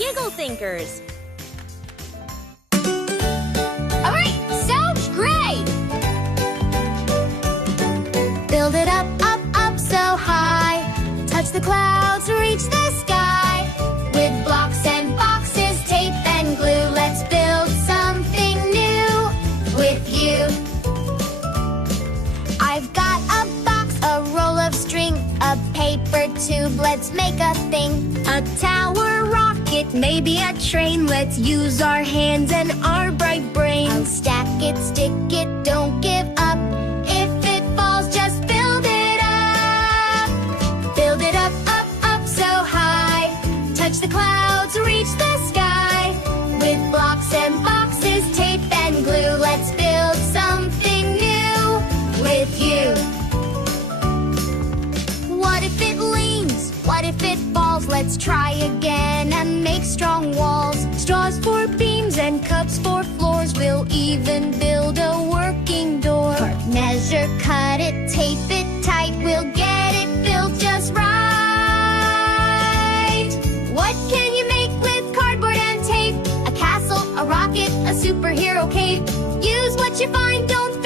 Giggle Thinkers. Alright, sounds great! Build it up, up, up so high. Touch the clouds, reach the sky. With blocks and boxes, tape and glue, let's build something new with you. I've got a box, a roll of string, a paper tube, let's make a thing. A tower, rocket, maybe a train. Let's use our hands and our bright brains. I'll stack it, stick it, don't give up. If it falls, just build it up. Build it up, up, up so high. Touch the clouds, reach the sky. With blocks and boxes, tape and glue, let's build something new with you. What if it leans? What if it falls? Let's try again and make strong walls. Straws for beams and cups for floors. We'll even build a working door. Measure, cut it, tape it tight. We'll get it built just right. What can you make with cardboard and tape? A castle, a rocket, a superhero cape. Use what you find, don't